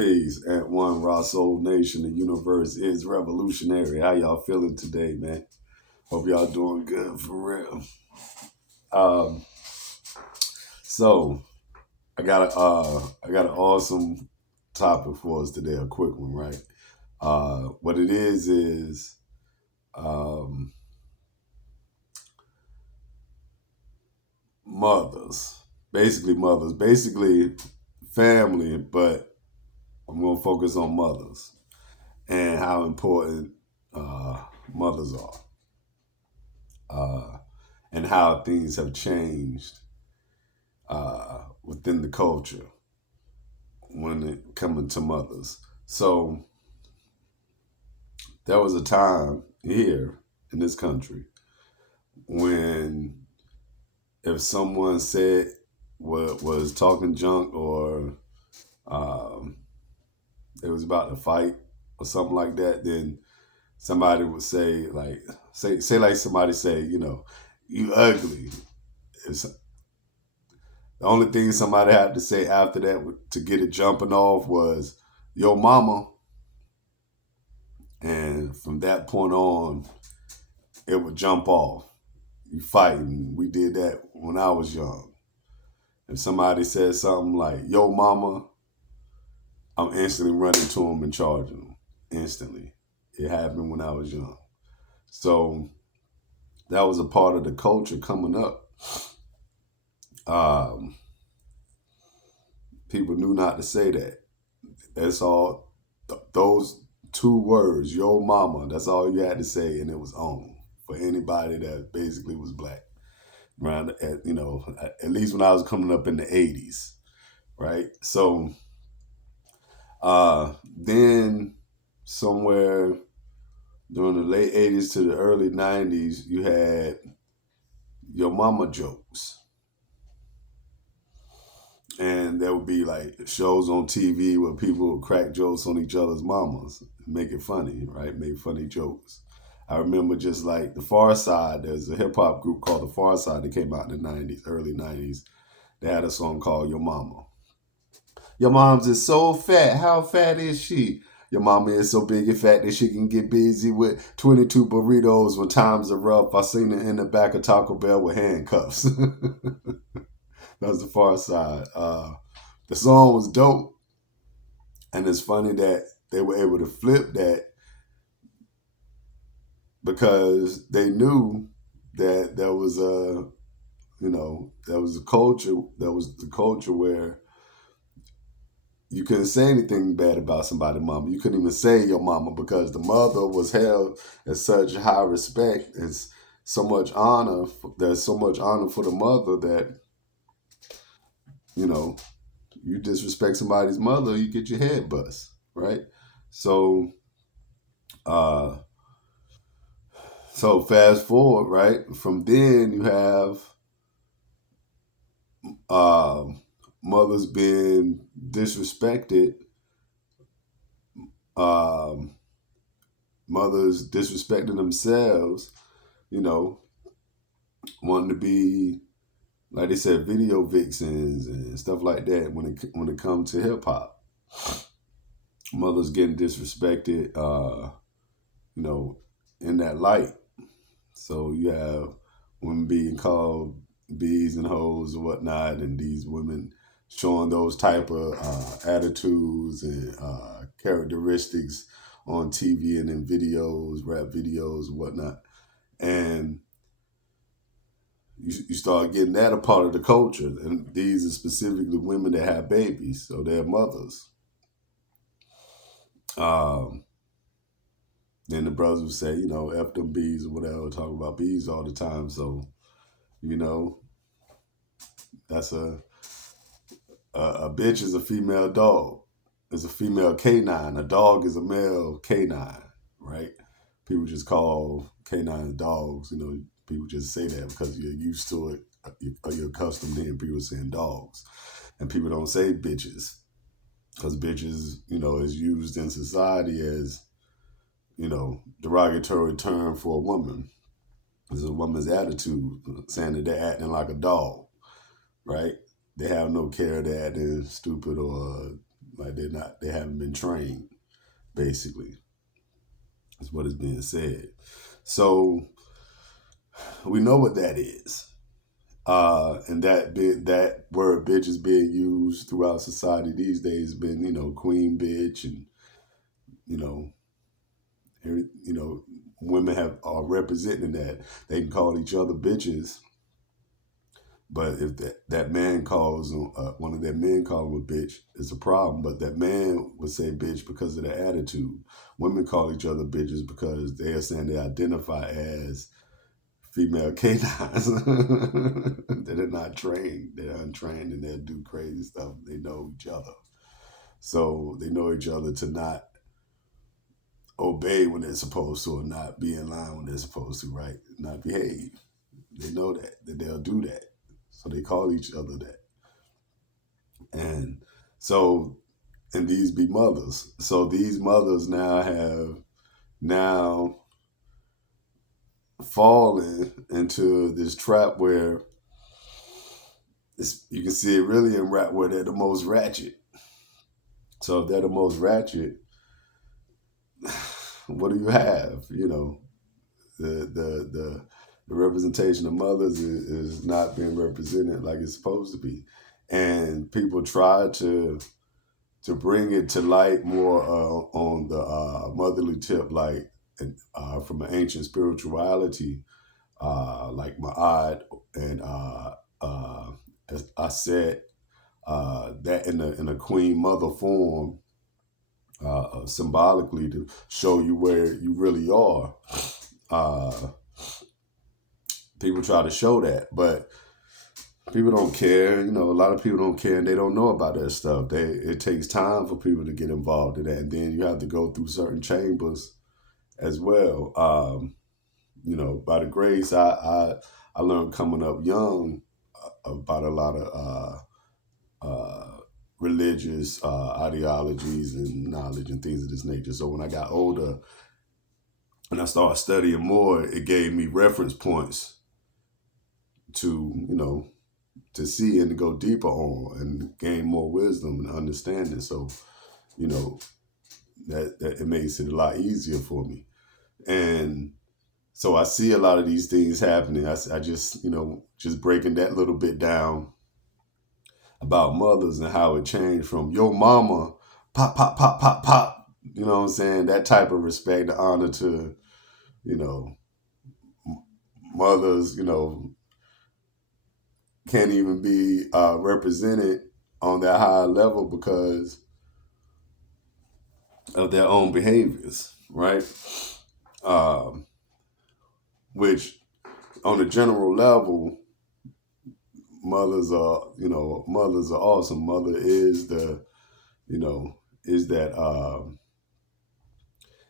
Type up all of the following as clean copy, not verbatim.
Peace at one raw soul nation. The universe is revolutionary. How y'all feeling today, man? Hope y'all doing good for real. Um, so I got an awesome topic for us today. A quick one, right? What it is um, mothers, basically family, but I'm gonna focus on mothers and how important mothers are. Uh, and how things have changed within the culture when it coming to mothers. So there was a time here in this country when if someone said was talking junk or um, it was about to fight or something like that, then somebody would say like somebody say, you ugly. It's, the only thing somebody had to say after that to get it jumping off was, yo mama. And from that point on, it would jump off. You fighting. We did that when I was young. If somebody said something like, yo mama, I'm instantly running to them and charging them. Instantly. It happened when I was young. So that was a part of the culture coming up. Um, People knew not to say that. That's all. Those two words, yo mama, that's all you had to say, and it was on for anybody that basically was black. Around, at least when I was coming up in the 80s, right? So then somewhere during the late 80s to the early 90s, you had your mama jokes. And there would be like shows on TV where people would crack jokes on each other's mamas, make it funny, right? Make funny jokes. I remember just like the Far Side, there's a hip hop group called the Far Side that came out in the 90s, early 90s. They had a song called Your Mama. Your mom's is so fat. How fat is she? Your mama is so big and fat that she can get busy with 22 burritos when times are rough. I seen her in the back of Taco Bell with handcuffs. That was the Far Side. The song was dope, and it's funny that they were able to flip that because they knew that there was there was a culture. That was the culture where you couldn't say anything bad about somebody's mama. You couldn't even say your mama because the mother was held in such high respect and so much honor. There's so much honor for the mother that you know you disrespect somebody's mother, you get your head bust, right? So, uh, so fast forward, right? From then you have uh, mothers being disrespected, um, mothers disrespecting themselves, you know, wanting to be like they said, video vixens and stuff like that. When it comes to hip hop, mothers getting disrespected, you know, in that light. So you have women being called bees and hoes and whatnot, and these women showing those type of attitudes and characteristics on TV and in videos, rap videos and whatnot. And you start getting that a part of the culture. And these are specifically women that have babies, so they're mothers. Um, then the brothers would say, F them bees or whatever, talk about bees all the time. So, you know, that's a bitch is a female dog. It's a female canine. A dog is a male canine, right? People just call canines dogs. People just say that because you're used to it. You're accustomed to hearing people saying dogs. And people don't say bitches because bitches, is used in society as, derogatory term for a woman. It's a woman's attitude, saying that they're acting like a dog, right? They have no care, they're acting stupid or Like they haven't been trained. Basically, is what is being said. So we know what that is. And that word bitch is being used throughout society these days. Been queen bitch, and you know you know women are representing that. They can call each other bitches, but if that man calls one of their men call him a bitch, it's a problem. But that man would say bitch because of their attitude. Women call each other bitches because they are saying they identify as female canines. They're not trained. They're untrained, and they'll do crazy stuff. They know each other. So they know each other to not obey when they're supposed to, or not be in line when they're supposed to, right? Not behave. They know that they'll do that. So they call each other that. And so, and these be mothers. So these mothers now have now fallen into this trap where you can see it really in rap where they're the most ratchet. So if they're the most ratchet, what do you have? The representation of mothers is not being represented like it's supposed to be, and people try to bring it to light more on the motherly tip, like from an ancient spirituality, like Ma'at, and as I said, that in a queen mother form, symbolically to show you where you really are. People try to show that, but people don't care. A lot of people don't care, and they don't know about that stuff. It takes time for people to get involved in that, and then you have to go through certain chambers as well. By the grace, I learned coming up young about a lot of religious ideologies and knowledge and things of this nature. So when I got older and I started studying more, it gave me reference points to see and to go deeper on and gain more wisdom and understanding. So, that it makes it a lot easier for me. And so I see a lot of these things happening. I just, just breaking that little bit down about mothers and how it changed from yo mama, pop, pop, pop, pop, pop. You know what I'm saying? That type of respect and honor to, mothers, can't even be represented on that high level because of their own behaviors, right? Which on a general level, mothers are awesome. Mother is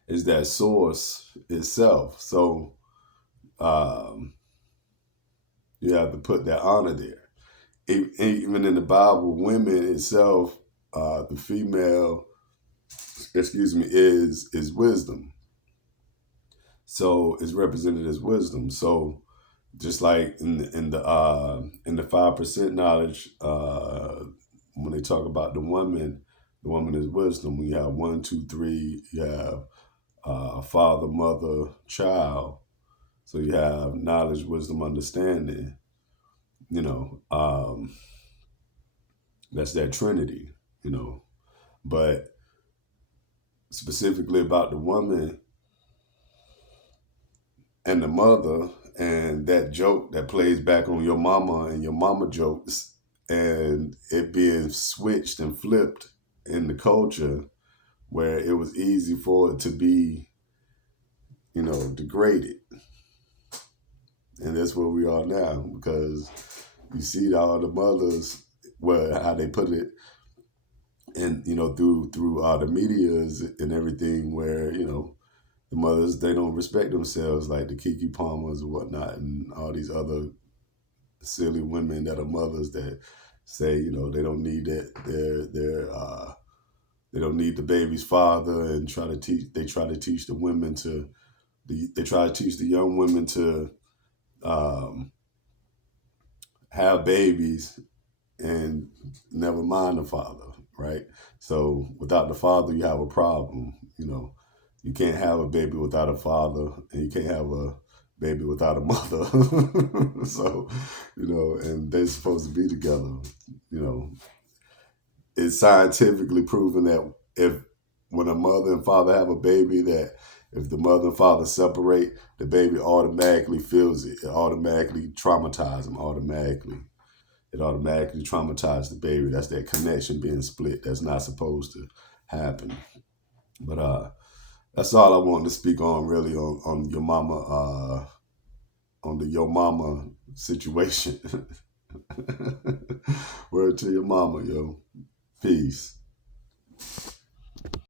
is that source itself. So you have to put that honor there. Even in the Bible, women itself, the female, is wisdom. So it's represented as wisdom. So just like in the 5% knowledge, when they talk about the woman is wisdom. When you have 1, 2, 3, you have father, mother, child. So you have knowledge, wisdom, understanding. That's that Trinity. But specifically about the woman and the mother, and that joke that plays back on your mama and your mama jokes, and it being switched and flipped in the culture where it was easy for it to be, degraded. And that's where we are now, because you see all the mothers, well, how they put it, and through the medias and everything, where the mothers, they don't respect themselves, like the Kiki Palmers or whatnot, and all these other silly women that are mothers that say they don't need that they don't need the baby's father, and try to teach the women to they try to teach the young women to have babies and never mind the father, right? So without the father, you have a problem. You can't have a baby without a father, and you can't have a baby without a mother. So, and they're supposed to be together. You know, it's scientifically proven that if when a mother and father have a baby, that if the mother and father separate, the baby automatically feels it. It automatically traumatizes them. It automatically traumatizes the baby. That's that connection being split. That's not supposed to happen. But that's all I wanted to speak on, really, on your mama, on the your mama situation. Word to your mama, yo. Peace.